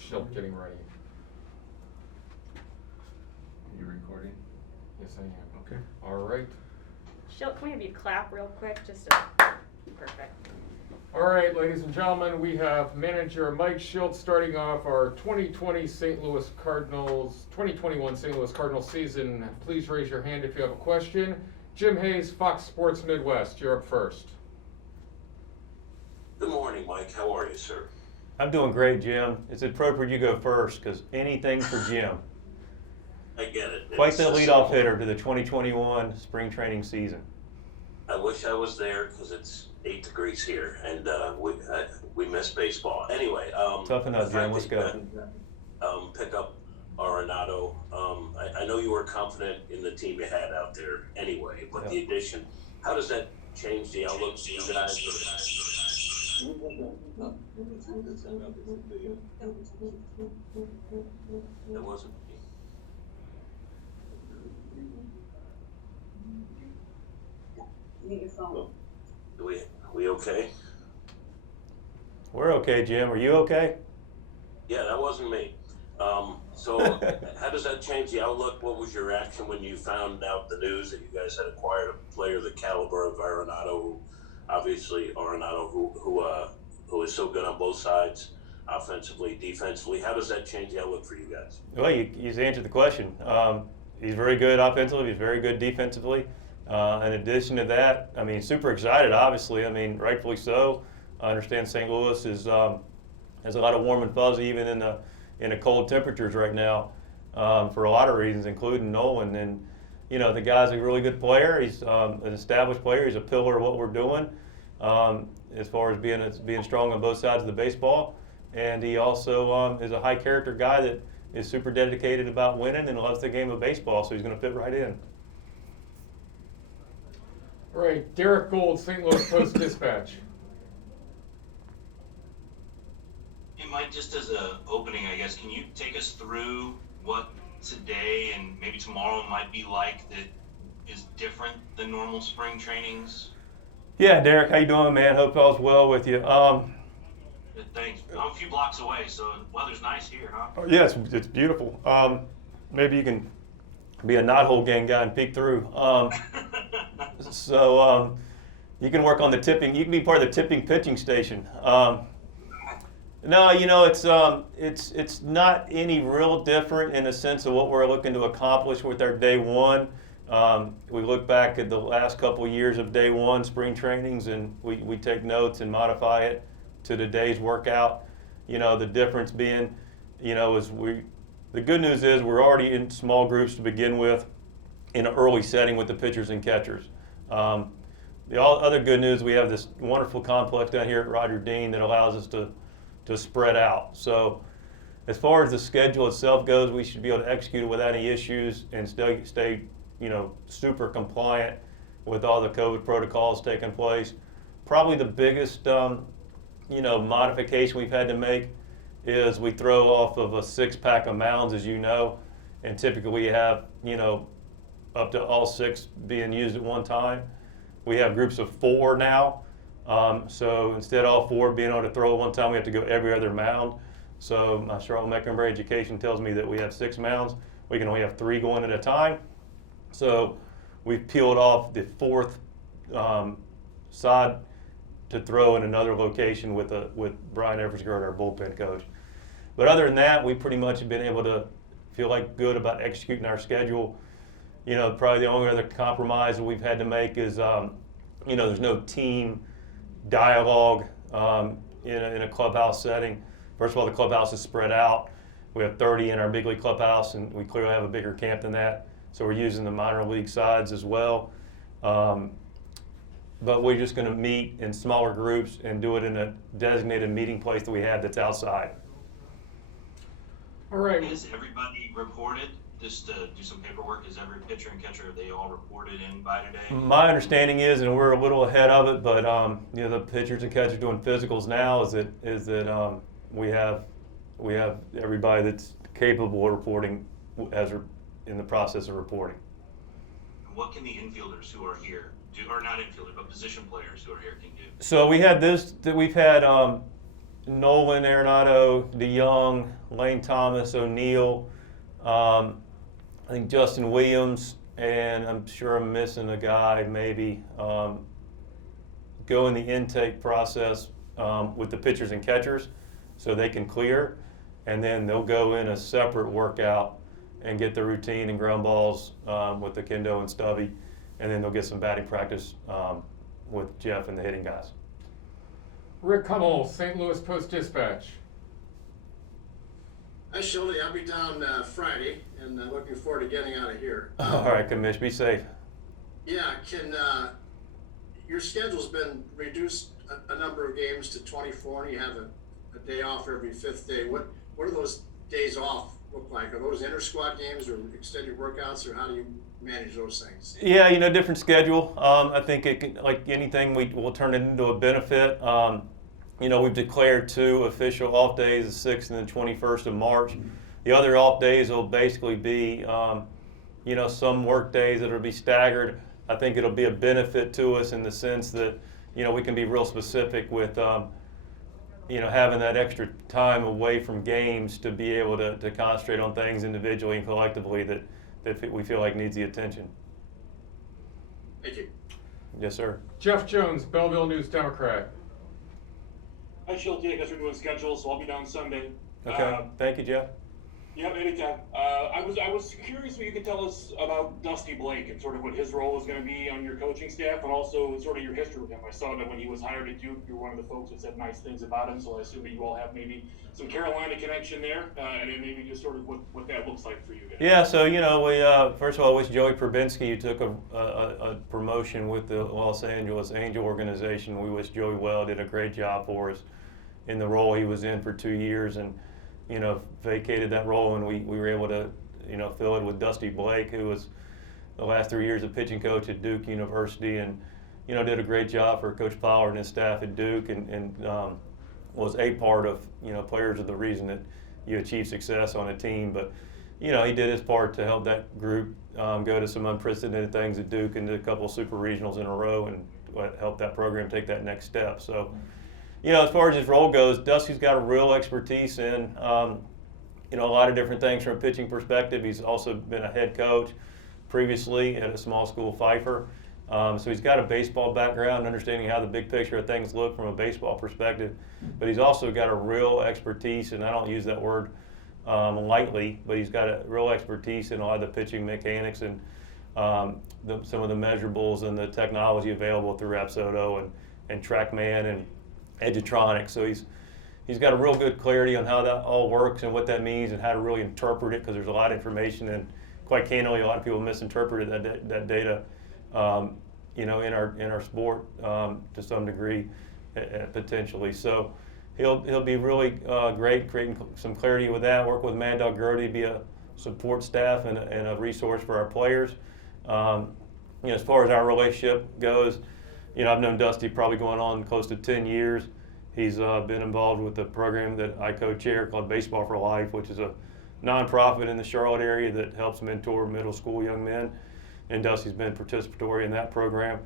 Shildt getting ready. You recording? Yes, I am. Okay. All right. Shildt, can we have you clap real quick? Perfect. All right, ladies and gentlemen, we have manager Mike Shildt starting off our 2021 St. Louis Cardinals season. Please raise your hand if you have a question. Jim Hayes, Fox Sports Midwest, you're up first. Good morning, Mike. How are you, sir? I'm doing great, Jim. It's appropriate you go first because anything for Jim. I get it. Quite It's the a leadoff simple- hitter to the 2021 spring training season. I wish I was there because it's 8 degrees here, and we miss baseball. Anyway, Toughen up, the fact Jim. Let's that go. you pick up Arenado. I know you were confident in the team you had out there anyway, but the addition, how does that change the outlook for you guys? That wasn't me. Mute your phone. We okay? We're okay, Jim. Are you okay? Yeah, that wasn't me. So how does that change the outlook? What was your reaction when you found out the news that you guys had acquired a player the caliber of Arenado? Obviously, Arenado, who is so good on both sides, offensively, defensively. How does that change the outlook for you guys? Well, you answered the question. He's very good offensively. He's very good defensively. In addition to that, I mean, super excited, obviously. I mean, rightfully so. I understand St. Louis has a lot of warm and fuzzy even in the cold temperatures right now for a lot of reasons, including Nolan. And, you know, the guy's a really good player. He's an established player. He's a pillar of what we're doing as far as being strong on both sides of the baseball. And he also is a high character guy that is super dedicated about winning and loves the game of baseball, so he's going to fit right in. All right, Derek Gould, St. Louis Post-Dispatch. Hey, Mike, just as an opening, I guess, can you take us through what today and maybe tomorrow might be like that is different than normal spring trainings? Yeah, Derek, how you doing, man? Hope all's well with you. Thanks. I'm a few blocks away, so weather's nice here, huh? Yes, it's beautiful. Maybe you can be a knothole gang guy and peek through. So you can work on the tipping. You can be part of the tipping pitching station. No, you know, it's not any real different in the sense of what we're looking to accomplish with our day one. We look back at the last couple of years of day one spring trainings, and we take notes and modify it to today's workout. You know, the difference being, you know, the good news is we're already in small groups to begin with in an early setting with the pitchers and catchers. The other good news, we have this wonderful complex down here at Roger Dean that allows us to spread out. So as far as the schedule itself goes, we should be able to execute it without any issues and stay you know, super compliant with all the COVID protocols taking place. Probably the biggest you know, modification we've had to make is we throw off of a 6-pack of mounds, as you know, and typically we have, you know, up to all 6 being used at one time. We have groups of 4 now. So instead of all 4 being able to throw at one time, we have to go every other mound. So my Charlotte-Mecklenburg education tells me that we have 6 mounds. We can only have 3 going at a time. So we've peeled off the 4th side to throw in another location with Brian Eversgerd, our bullpen coach. But other than that, we pretty much have been able to feel like good about executing our schedule. You know, probably the only other compromise that we've had to make is, you know, there's no team dialogue in a clubhouse setting. First of all, the clubhouse is spread out. We have 30 in our big league clubhouse, and we clearly have a bigger camp than that. So we're using the minor league sides as well. But we're just going to meet in smaller groups and do it in a designated meeting place that we have that's outside. All right. Is everybody reported? Just to do some paperwork, is every pitcher and catcher, are they all reported in by today? My understanding is, and we're a little ahead of it, but you know, the pitchers and catchers doing physicals now is that we have everybody that's capable of reporting as we're in the process of reporting. What can the infielders who are here do, or not infielders, but position players who are here can do? So we had this that we've had Nolan Arenado, DeYoung, Lane Thomas, O'Neal, I think Justin Williams, and I'm sure I'm missing a guy maybe, go in the intake process with the pitchers and catchers so they can clear, and then they'll go in a separate workout and get the routine and ground balls with the Kendo and Stubby, and then they'll get some batting practice with Jeff and the hitting guys. Rick Hummel, St. Louis Post-Dispatch. Hi, Shildt. I'll be down Friday, and looking forward to getting out of here. All right, Commish, be safe. Yeah, your schedule's been reduced a number of games to 24, and you have a day off every fifth day. What do those days off look like? Are those inter-squad games or extended workouts, or how do you manage those things? Yeah, different schedule. I think it can, like anything, we'll turn it into a benefit. We've declared 2 official off days, the 6th and the 21st of March. The other off days will basically be, some work days that will be staggered. I think it'll be a benefit to us in the sense that, we can be real specific with, having that extra time away from games to be able to concentrate on things individually and collectively that we feel like needs the attention. Thank you. Yes, sir. Jeff Jones, Belleville News-Democrat. Hi, Shildt. I guess we're doing schedules, so I'll be down Sunday. Okay. Thank you, Jeff. Yeah, anytime. I was curious what you could tell us about Dusty Blake and sort of what his role is going to be on your coaching staff, and also sort of your history with him. I saw that when he was hired at Duke, you were one of the folks that said nice things about him, so I assume that you all have maybe some Carolina connection there, and then maybe just sort of what that looks like for you guys. Yeah, so we first of all, I wish Joey Probinski, who took a promotion with the Los Angeles Angel organization. We wish Joey well, did a great job for us in the role he was in for 2 years, and vacated that role, and we were able to fill it with Dusty Blake, who was the last 3 years a pitching coach at Duke University, and did a great job for Coach Pollard and his staff at Duke, and was a part of players are the reason that you achieve success on a team. But he did his part to help that group go to some unprecedented things at Duke and did a couple of super regionals in a row and help that program take that next step. So as far as his role goes, Dusty's got a real expertise in a lot of different things from a pitching perspective. He's also been a head coach previously at a small school, Pfeiffer. So he's got a baseball background, understanding how the big picture of things look from a baseball perspective. But he's also got a real expertise, and I don't use that word lightly, but he's got a real expertise in a lot of the pitching mechanics and some of the measurables and the technology available through Rapsodo and TrackMan and Edgertronic. So he's got a real good clarity on how that all works and what that means and how to really interpret it, because there's a lot of information, and quite candidly, a lot of people misinterpreted that data, in our sport to some degree, potentially. So he'll be really great, creating some clarity with that. Work with Mad Dog Gertie, be a support staff and a resource for our players. As far as our relationship goes, I've known Dusty probably going on close to 10 years. He's been involved with the program that I co-chair called Baseball for Life, which is a nonprofit in the Charlotte area that helps mentor middle school young men. And Dusty's been participatory in that program.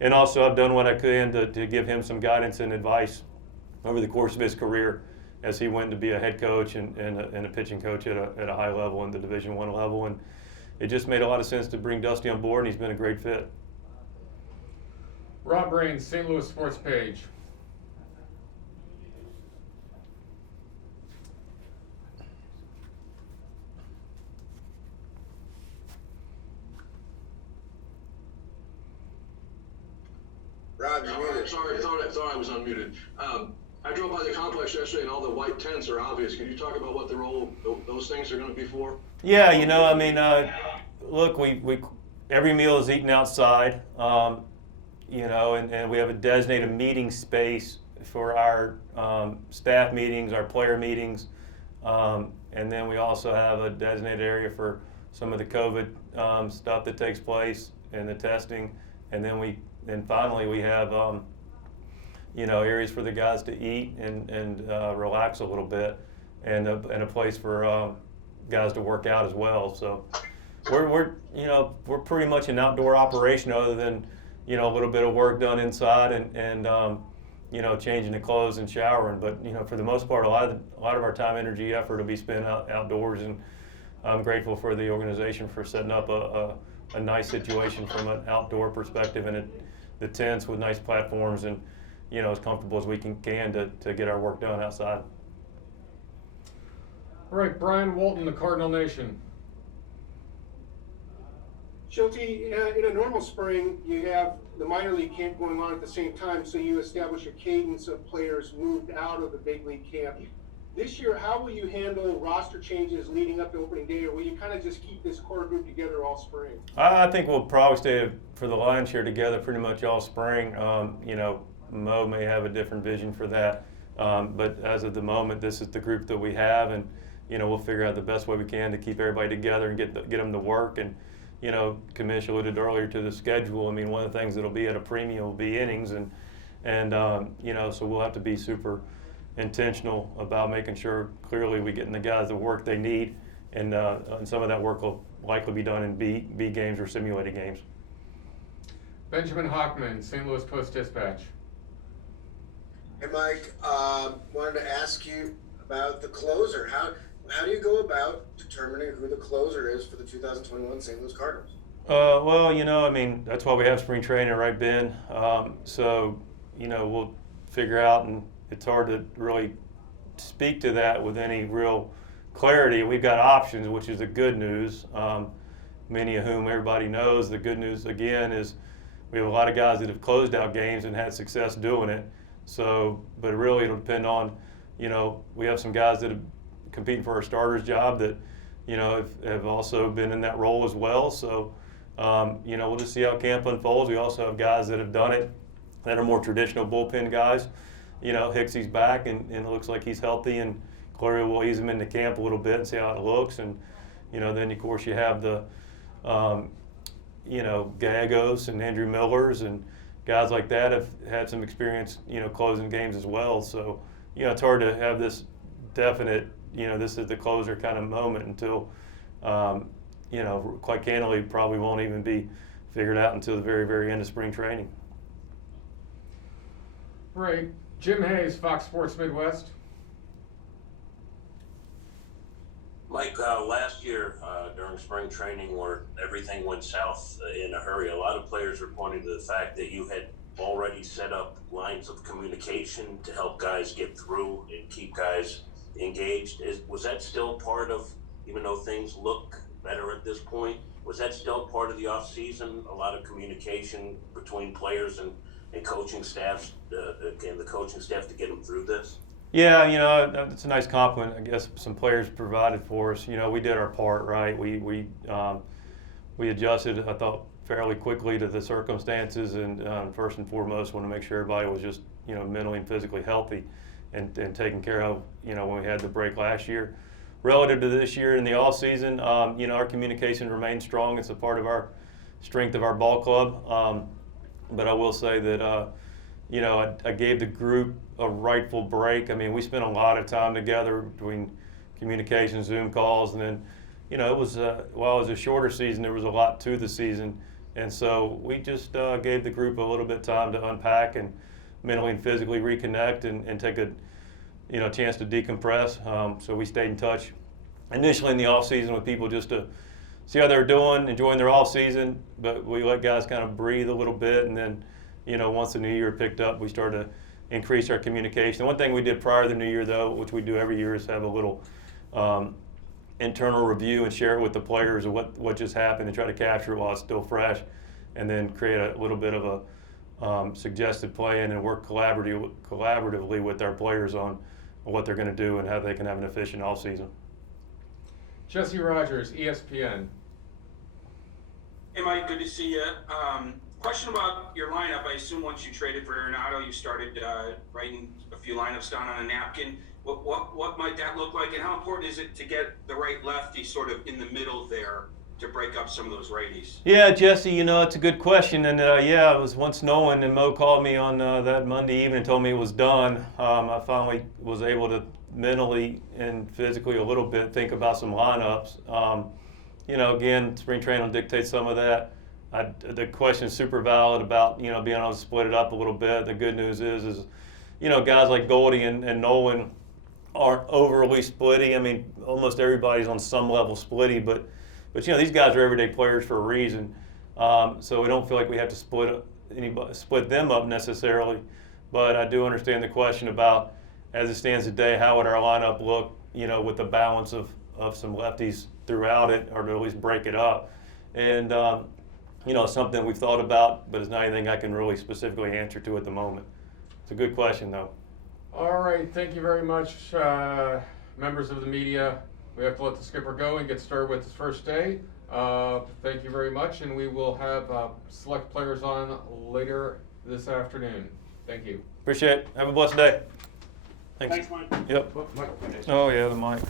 And also I've done what I can to give him some guidance and advice over the course of his career as he went to be a head coach and a pitching coach at a high level in the Division I level. And it just made a lot of sense to bring Dusty on board, and he's been a great fit. Rob Raines, St. Louis Sports Page. Rob, you're muted. Sorry, I thought I was unmuted. I drove by the complex yesterday, and all the white tents are obvious. Can you talk about what the role those things are going to be for? Yeah, look, we every meal is eaten outside, and we have a designated meeting space for our staff meetings, our player meetings, and then we also have a designated area for some of the COVID stuff that takes place and the testing, and then finally we have areas for the guys to eat and relax a little bit, and a place for guys to work out as well. So we're pretty much an outdoor operation, other than a little bit of work done inside, and changing the clothes and showering. But for the most part, a lot of our time, energy, effort will be spent outdoors, and I'm grateful for the organization for setting up a nice situation from an outdoor perspective, and the tents with nice platforms, and as comfortable as we can to get our work done outside. All right, Brian Walton, the Cardinal Nation. Shildt, in a normal spring, you have the minor league camp going on at the same time, so you establish a cadence of players moved out of the big league camp. This year, how will you handle roster changes leading up to opening day, or will you kind of just keep this core group together all spring? I think we'll probably stay for the lion's share together pretty much all spring. Mo may have a different vision for that, but as of the moment, this is the group that we have, and we'll figure out the best way we can to keep everybody together and get them to work. And Kamish alluded earlier to the schedule. I mean, one of the things that'll be at a premium will be innings, and so we'll have to be super intentional about making sure clearly we getting the guys the work they need, and some of that work will likely be done in B games or simulated games. Benjamin Hockman, St. Louis Post-Dispatch. Hey, Mike, wanted to ask you about the closer. How do you go about determining who the closer is for the 2021 St. Louis Cardinals? That's why we have spring training, right, Ben? So we'll figure out, and it's hard to really speak to that with any real clarity. We've got options, which is the good news, many of whom everybody knows. The good news, again, is we have a lot of guys that have closed out games and had success doing it. So, but really it'll depend on, we have some guys that have competing for our starters job that, have also been in that role as well. So, we'll just see how camp unfolds. We also have guys that have done it that are more traditional bullpen guys. Hicksy's back, and it looks like he's healthy, and Clary will ease him into camp a little bit and see how it looks. And, then of course you have the, Gallegos and Andrew Millers and guys like that have had some experience, closing games as well. So, it's hard to have this definite, this is the closer kind of moment until, quite candidly, probably won't even be figured out until the very, very end of spring training. Right. Jim Hayes, Fox Sports Midwest. Mike, last year during spring training where everything went south in a hurry, a lot of players were pointing to the fact that you had already set up lines of communication to help guys get through and keep guys engaged. Was that still part of, even though things look better at this point, was that still part of the offseason, a lot of communication between players and coaching staffs, and the coaching staff to get them through this? Yeah, it's a nice compliment. I guess some players provided for us. We did our part, right? We adjusted, I thought, fairly quickly to the circumstances, and first and foremost, want to make sure everybody was just mentally and physically healthy, and taken care of. When we had the break last year, relative to this year in the off season, our communication remains strong. It's a part of our strength of our ball club. But I will say that I gave the group a rightful break. I mean, we spent a lot of time together between communication, Zoom calls, and then, it was, while it was a shorter season, there was a lot to the season. And so we just gave the group a little bit of time to unpack and mentally and physically reconnect and take a, chance to decompress. So we stayed in touch initially in the off season with people just to see how they're doing, enjoying their off season, but we let guys kind of breathe a little bit. And then, once the new year picked up, we started to increase our communication. One thing we did prior to the new year, though, which we do every year, is have a little internal review and share it with the players of what just happened and try to capture it while it's still fresh, and then create a little bit of a suggested plan and work collaboratively with our players on what they're going to do and how they can have an efficient off season. Jesse Rogers, ESPN. Hey, Mike, good to see you. Question about your lineup. I assume once you traded for Arenado, you started writing a few lineups down on a napkin. What might that look like, and how important is it to get the right lefty sort of in the middle there to break up some of those righties? Yeah, Jesse, it's a good question. And it was once Nolan and Mo called me on that Monday evening and told me it was done. I finally was able to mentally and physically a little bit think about some lineups. Again, spring training will dictate some of that. The question is super valid about being able to split it up a little bit. The good news is guys like Goldie and Nolan aren't overly splitty. I mean, almost everybody's on some level splitty, but these guys are everyday players for a reason. So we don't feel like we have to split them up necessarily. But I do understand the question about, as it stands today, how would our lineup look, with the balance of some lefties throughout it, or to at least break it up. And, something we've thought about, but it's not anything I can really specifically answer to at the moment. It's a good question, though. All right, thank you very much, members of the media. We have to let the skipper go and get started with his first day. Thank you very much, and we will have select players on later this afternoon. Thank you. Appreciate it. Have a blessed day. Thanks. Thanks, Mike. Yep. Mike. Oh, yeah, the mic.